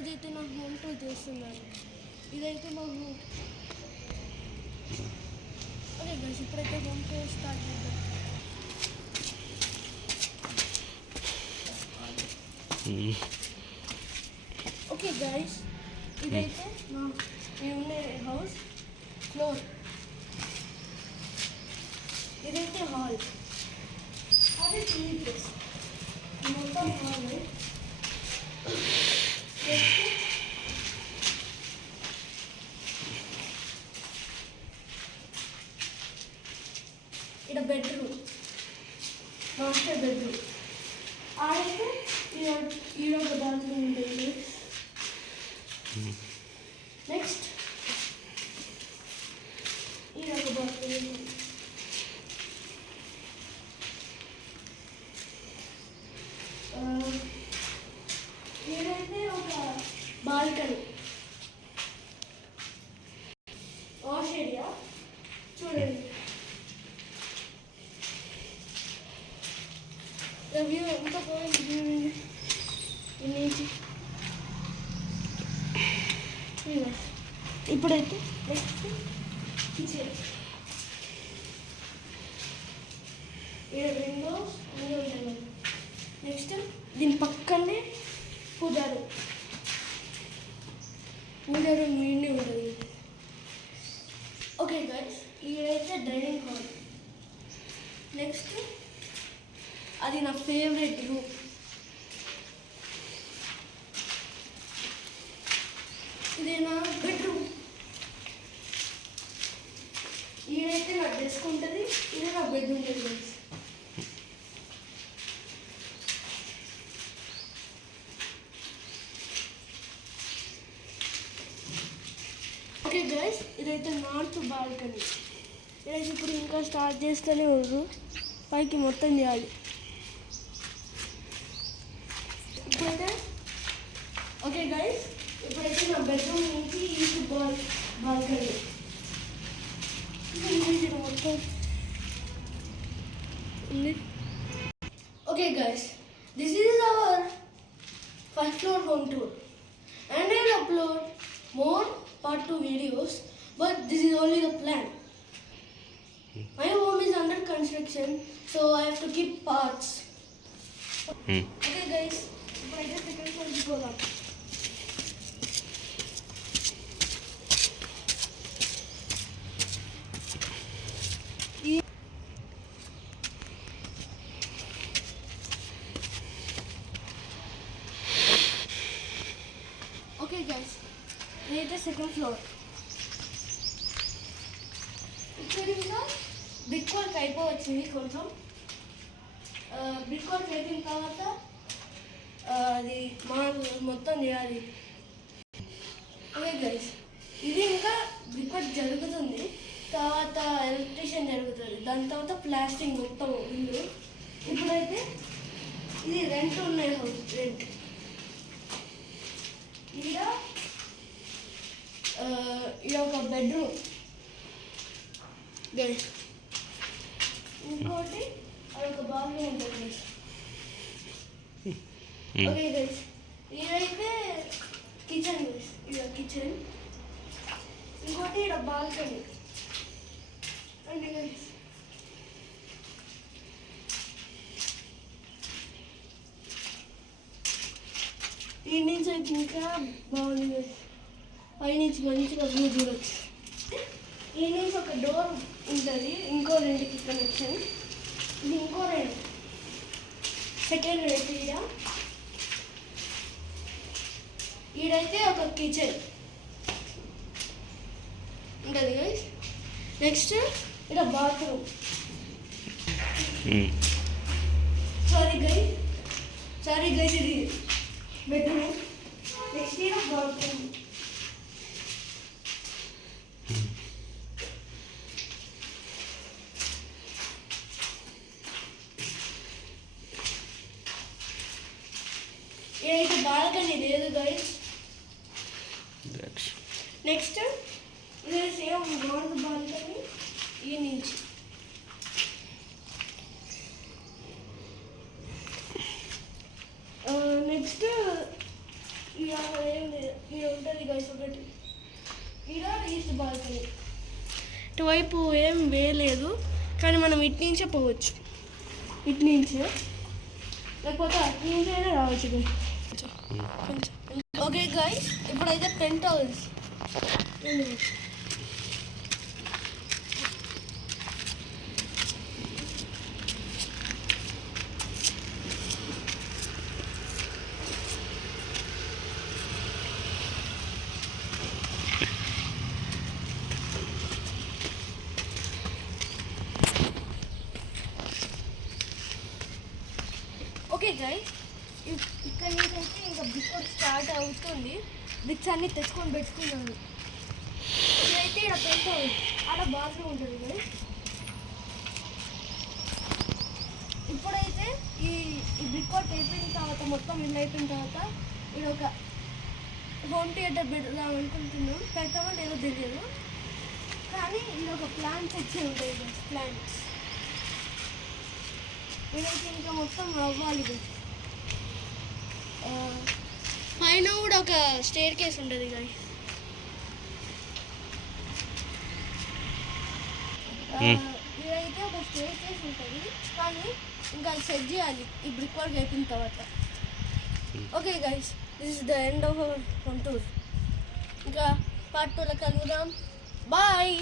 ఈరోజైతే నా home tour చేస్తున్నాను. ఇదైతే మా హోమ్. ఓకే గైస్, ఇప్పుడైతే హోమ్ టూర్ స్టార్ట్ చేద్దాం. ఓకే గైస్, ఇదైతే మా ఉండే హౌస్ ఫ్లోర్. ఇదైతే హాల్. అదే టీవీ ప్లేస్ మొత్తం హాల్. ఇక్కడ బెడ్రూమ్, మాస్టర్ బెడ్రూమ్. ఆడైతే ఈడొక బాత్రూమ్ ఉంటుంది. నెక్స్ట్ ఈడొక బాత్రూమ్. ఈడైతే ఒక బాల్కనీ, వాష్ ఏరియా చూడండి. వ్యూ ఎంత బాగుంది నుంచి. ఇప్పుడైతే నెక్స్ట్ కిచెన్. ఇక్కడ విండోస్ అన్నీ ఉంటాయి. నెక్స్ట్ దీని పక్కనే పూజ రూమ్ నిండి ఉంటుంది. ఓకే గైస్, ఇదైతే డైనింగ్ హాల్. నెక్స్ట్ అది నా ఫేవరెట్ రూమ్. ఇది నా బెడ్రూమ్. ఈడైతే నా డెస్క్ ఉంటుంది, ఇది నా బెడ్ ఉంటుంది. ఓకే గైస్, ఇదైతే నార్త్ బాల్కనీ. ఇదైతే ఇప్పుడు ఇంకా స్టార్ట్ చేస్తూనే ఉన్నారు, పైకి మొత్తం చేయాలి. ఇప్పుడైతే ఓకే గైస్, ఇప్పుడైతే నా బెడ్రూమ్ నుంచి ఈస్ట్ బాల్కనీ మొత్తం ఉంది. Okay guys, this is our first floor home tour, and I will upload more part 2 videos, but this is only the plan. My home is under construction, so I have to keep parts. Okay guys, I just second floor go up. Okay guys, this is the second floor. ఇక్కడ ఇంకా brick work అయిపోవచ్చింది కొంచెం. Brick work అయిపోయిన తర్వాత అది మనం మొత్తం చేయాలి. ఓకే గైస్, ఇది ఇంకా బ్రిక్ వర్క్ జరుగుతుంది, తర్వాత ఎలక్ట్రీషియన్ జరుగుతుంది, దాని తర్వాత ప్లాస్టింగ్ మొత్తం ఇల్లు. ఇప్పుడైతే ఇది రెంట్ ఉన్నాయి హౌస్, రెంట్. ఇక్కడ ఒక బెడ్రూమ్ గైస్, ఇంకోటి అదొక బాత్రూమ్ ఉంటుంది గైస్. ఓకే గైస్, ఇదైతే కిచెన్ గైస్. ఇది కిచెన్, ఇంకోటి ఇక్కడ బాల్కనీ అండి గైస్. ఈ నుంచి అయితే ఇంకా బాగుంది గైస్, పై నుంచి మంచిగా వ్యూ చూడొచ్చు. ఈ నుంచి ఒక డోర్ ఉంటుంది, ఇంకో రెండుకి కనెక్షన్. ఇది ఇంకో రెండు, సెకండ్ రెండు. ఈడైతే ఒక కిచెన్ ఉంటుంది గైస్. నెక్స్ట్ ఇక్కడ బాత్రూమ్. సారీ గైస్, ఇది బెడ్రూమ్. నెక్స్ట్ ఇక్కడ బాత్రూమ్. ఇదైతే బాల్కనీ లేదు గైస్. నెక్స్ట్ ఇది సేమ్ నార్త్ బాల్కనీ. ఈ నుంచి నెక్స్ట్ ఏం గైస్ ఒకటి ఈడ ఈస్ట్ బాల్కనీ. ఇటువైపు ఏం వేయలేదు, కానీ మనం ఇటు నుంచే పోవచ్చు, ఇటు నుంచే, లేకపోతే అటు నుంచి అయినా రావచ్చు. కొంచెం ఓకే గైస్, ఇప్పుడైతే పెంట్ హౌస్. ఓకే గైస్, ఇక్కడ నుంచైతే ఇంకా బ్రిక్ వర్క్ స్టార్ట్ అవుతుంది. బ్రిక్స్ అన్నీ తెచ్చుకొని పెట్టుకున్నాను. ఇదైతే ఇక్కడ పెంట్ హౌస్, ఆడ బాత్రూమ్ ఉంటుంది గైస్. ఇప్పుడైతే ఈ బ్రిక్ వర్క్ అయిపోయిన తర్వాత, మొత్తం ఇల్లు అయిపోయిన తర్వాత, ఇది ఒక హోమ్ థియేటర్ పెడదాం అనుకుంటున్నాం. పెడతామని ఏదో తెలియదు, కానీ ఇది ఒక ప్లాంట్స్ వచ్చి ఉంటాయి గైస్, ప్లాంట్స్. ఇదైతే ఇంకా మొత్తం అవ్వాలి. పైన కూడా ఒక స్టేర్ కేస్ ఉంటుంది గైస్. ఇదైతే ఒక స్టేర్ కేస్ ఉంటుంది, కానీ ఇంకా సెట్ చేయాలి ఈ బ్రిక్ వర్క్ అయిపోయిన తర్వాత. Okay guys, this is the end of our home tour. ఇంకా పార్ట్ 2లో కలుద్దాం. బాయ్.